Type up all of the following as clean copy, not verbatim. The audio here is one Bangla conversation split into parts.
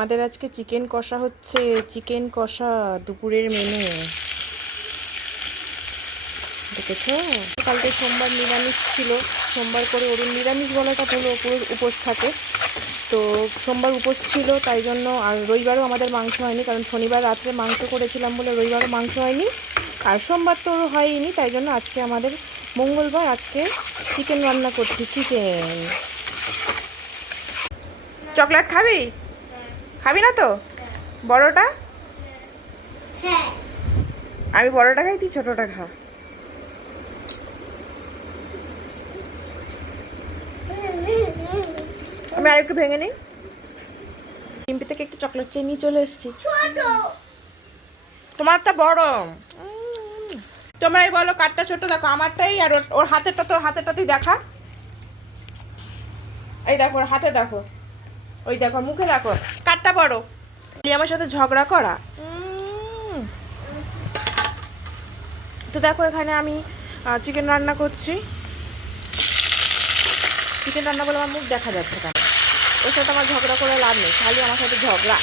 আমাদের আজকে চিকেন কষা হচ্ছে, চিকেন কষা দুপুরের মেনু। দেখেছো, কালকে সোমবার নিরামিষ ছিল, সোমবার করে অরুণ নিরামিষ বলাটা হলো উপোস থাকে, তো সোমবার উপোস ছিল তাই জন্য। আর রবিবারও আমাদের মাংস হয়নি, কারণ শনিবার রাত্রে মাংস করেছিলাম বলে রবিবারও মাংস হয়নি, আর সোমবার তো হয়নি, তাই জন্য আজকে আমাদের মঙ্গলবার, আজকে চিকেন রান্না করছি। চিকেন। চকলেট খাবি? খাবি না তো? বড়টা? আমি বড়টা খাই, তুই ছোটটা খা। আমি আরেকটু ভেঙে নিই। টিম্পি থেকে একটু চকলেট চেয়ে নিয়ে চলে এসেছি। তোমারটা বড়। তোমরাই বলো কারটা ছোট। দেখো আমারটাই, আর ওর হাতেরটা, তোর হাতেরটা তুই দেখা। এই দেখো ওর হাতে, দেখো ওই দেখো মুখে, দেখো কারটা বড়। আমার সাথে ঝগড়া করা। তো দেখো এখানে আমি চিকেন রান্না করছি। চিকেন রান্না বলে আমার মুখ দেখা যাচ্ছে কেন? ওর সাথে আমার ঝগড়া করে লাভ নেই, খালি আমার সাথে ঝগড়া।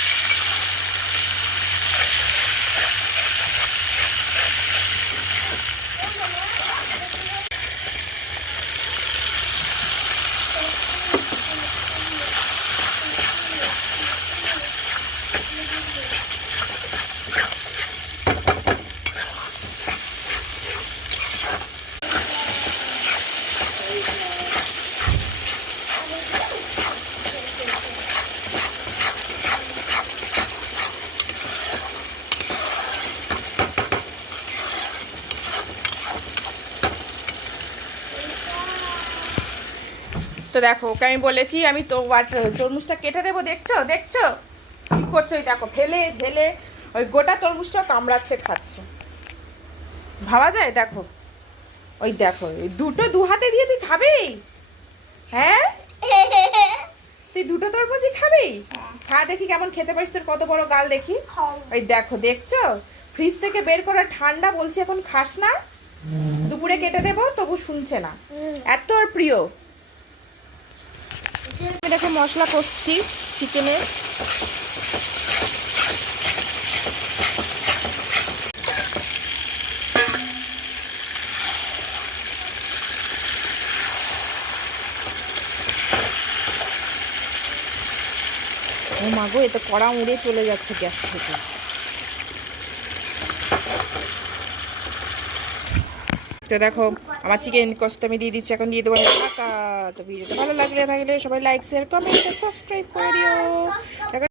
তো দেখো ওকে আমি বলেছি আমি তো তরমুজটা কেটে দেবো, দেখছো দেখছো কি করছো? ওই দেখো ফেলে ঝেলে ওই গোটা তরমুজটা কামড়াচ্ছে, খাচ্ছে। ভাবা যায়? দেখো ওই দেখো, ওই দুটো দু হাতে দিয়ে তুই খাবি? হ্যাঁ, তুই দুটো তরমুজই খাবি? খা দেখি কেমন খেতে পারিস, তোর কত বড় গাল দেখি। ওই দেখো, দেখছো ফ্রিজ থেকে বের করা ঠান্ডা, বলছি এখন খাস না, দুপুরে কেটে দেবো, তবু শুনছে না, এত ওর প্রিয়। আমি দেখো মশলা কষছি চিকেনের। ও মাগো, এতে কড়া উড়ে চলে যাচ্ছে গ্যাস থেকে। তো দেখো আমার চিকেন কষতে আমি দিয়ে দিচ্ছি, এখন দিয়ে দেবো ঢাকা। তো ভিডিওটা ভালো থাকলে সবাই লাইক, শেয়ার, কমেন্ট, সাবস্ক্রাইব করে দিও।